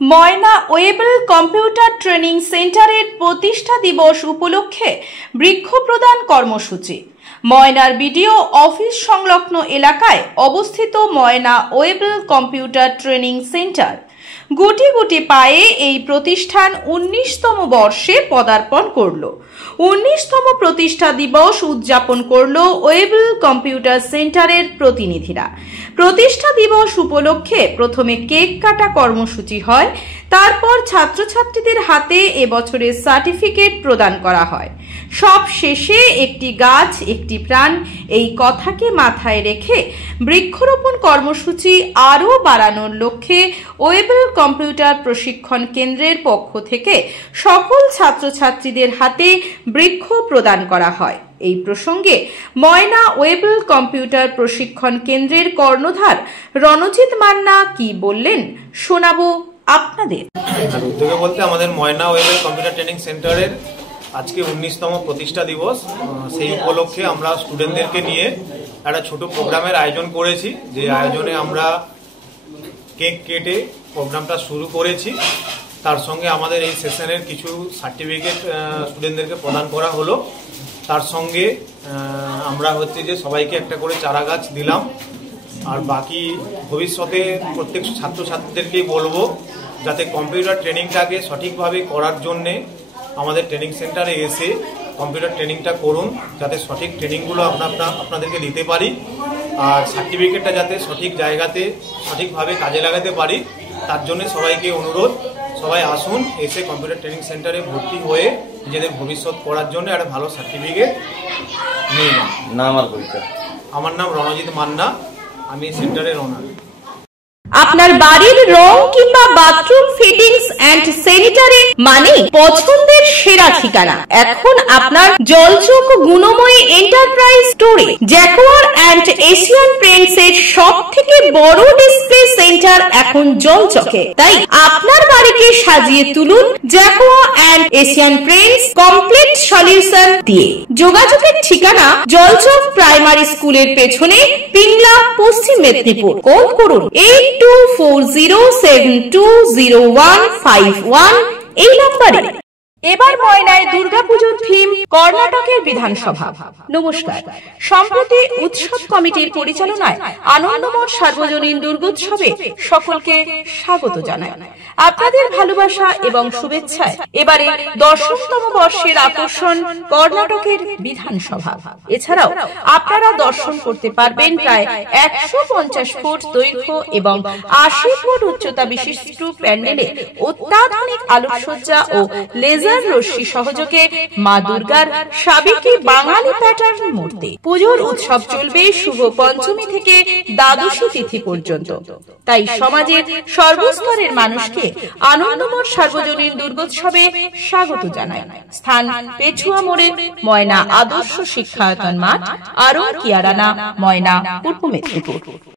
ময়না ওয়েবল computer training সেন্টারের প্রতিষ্ঠা দিবস উপলক্ষে বৃক্ষ প্রদান কর্মসূচি। ময়নার বিডিও অফিস সংলগ্ন এলাকায় অবস্থিত ময়না ওয়েবল কম্পিউটার ট্রেনিং সেন্টার গুটি গুটি পায়ে এই প্রতিষ্ঠান 19তম বর্ষে পদার্পণ করল। 19তম প্রতিষ্ঠা দিবস উদযাপন করল ওয়েবল কম্পিউটার সেন্টারের প্রতিনিধিরা। প্রতিষ্ঠা দিবস উপলক্ষে প্রথমে কেক কাটা কর্মসূচি হয়, তারপর ছাত্রছাত্রীদের হাতে এবছরের সার্টিফিকেট প্রদান করা হয়। সব শেষে একটি গাছ একটি প্রাণ এই কথাকে মাথায় রেখে বৃক্ষরোপণ কর্মসূচি আরও বাড়ানোর লক্ষ্যে ওয়েবল কম্পিউটার প্রশিক্ষণ কেন্দ্রের পক্ষ থেকে সকল ছাত্রছাত্রীদের হাতে বৃক্ষ প্রদান করা হয়। এই প্রসঙ্গে ময়না ওয়েবল কম্পিউটার প্রশিক্ষণ কেন্দ্রের কর্ণধার রণজিৎ মান্না কি বললেন শোনাবো আপনাদের। উদ্যোগে বলতে আমাদের ময়না ওয়েবল কম্পিউটার ট্রেনিং সেন্টারের আজকে 19তম প্রতিষ্ঠা দিবস, সেই উপলক্ষে আমরা স্টুডেন্টদেরকে নিয়ে একটা ছোট প্রোগ্রামের আয়োজন করেছি। যে আয়োজনে আমরা কেক কেটে প্রোগ্রামটা শুরু করেছি। তার সঙ্গে আমাদের এই সেশনের কিছু সার্টিফিকেট স্টুডেন্টদেরকে প্রদান করা হলো। তার সঙ্গে আমরা যে সবাইকে একটা করে চারা গাছ দিলাম। আর বাকি ভবিষ্যতে প্রত্যেক ছাত্রছাত্রীদেরকেই বলবো যাতে কম্পিউটার ট্রেনিংটাকে সঠিকভাবে করার জন্যে আমাদের ট্রেনিং সেন্টারে এসে কম্পিউটার ট্রেনিংটা করুন, যাতে সঠিক ট্রেনিংগুলো আপনাদেরকে দিতে পারি আর সার্টিফিকেটটা যাতে সঠিক জায়গাতে সঠিকভাবে কাজে লাগাতে পারি। তার জন্য সবাইকে অনুরোধ, সবাই আসুন, এসে কম্পিউটার ট্রেনিং সেন্টারে ভর্তি হয়ে নিজেদের ভবিষ্যৎ করার জন্য একটা ভালো সার্টিফিকেট নিয়ে যান। আমার নাম রণজিৎ মান্না, আমি সেন্টারের ওনার। আপনার বাড়ির রং কিংবা বাথরুম ফিটিংস এন্ড স্যানিটারি মানে পছন্দের সেরা ঠিকানা এখন আপনার জলচক গুণময়ী এন্টারপ্রাইজ স্টোরে। জ্যাকোয়ার এন্ড এশিয়ান পেইন্টস এর সবথেকে বড় ডিসপ্লে সেন্টার এখন জলচকে, তাই আপনার বাড়িকে সাজিয়ে তুলুন Jaquar and Asian Paints complete solution দিয়ে। যোগাযোগের ঠিকানা জলচক প্রাইমারি স্কুলের পেছনে, পিংলা, পশ্চিম মেদিনীপুর। কল করুন 8240720151 এই নম্বরে। এবার ময়নায় দুর্গাপুজোর থিম কর্ণাটকের বিধানসভা। নমস্কার, সম্প্রতি উৎসব কমিটির পরিচালনায় আনন্দময় সার্বজনীন দুর্গোৎসবে সকলকে স্বাগত জানাই। আপনাদের ভালোবাসা এবং শুভেচ্ছায় এবারে 10তম বর্ষের আকর্ষণ কর্ণাটকের বিধানসভা। এছাড়াও আপনারা দর্শন করতে পারবেন প্রায় 150 ফুট দৈর্ঘ্য এবং 80 ফুট উচ্চতা বিশিষ্ট প্যান্ডেলে অত্যাধুনিক আলোকসজ্জা ও লেজার রশ্মি সহযোগে মা দুর্গার সাবেকি বাঙালি প্যাটার্ন মূর্তি। পুজোর উৎসব চলবে শুভ পঞ্চমী থেকে দ্বাদশী তিথি পর্যন্ত। তাই সমাজের সর্বস্তরের মানুষকে আনন্দময় সার্বজনীন দুর্গোৎসবে স্বাগত জানায়। স্থান পেছুয়া মোড়ে ময়না আদর্শ শিক্ষায়তন মাঠ, আরং কিয়ারানা, ময়না, পূর্ব মেদিনীপুর।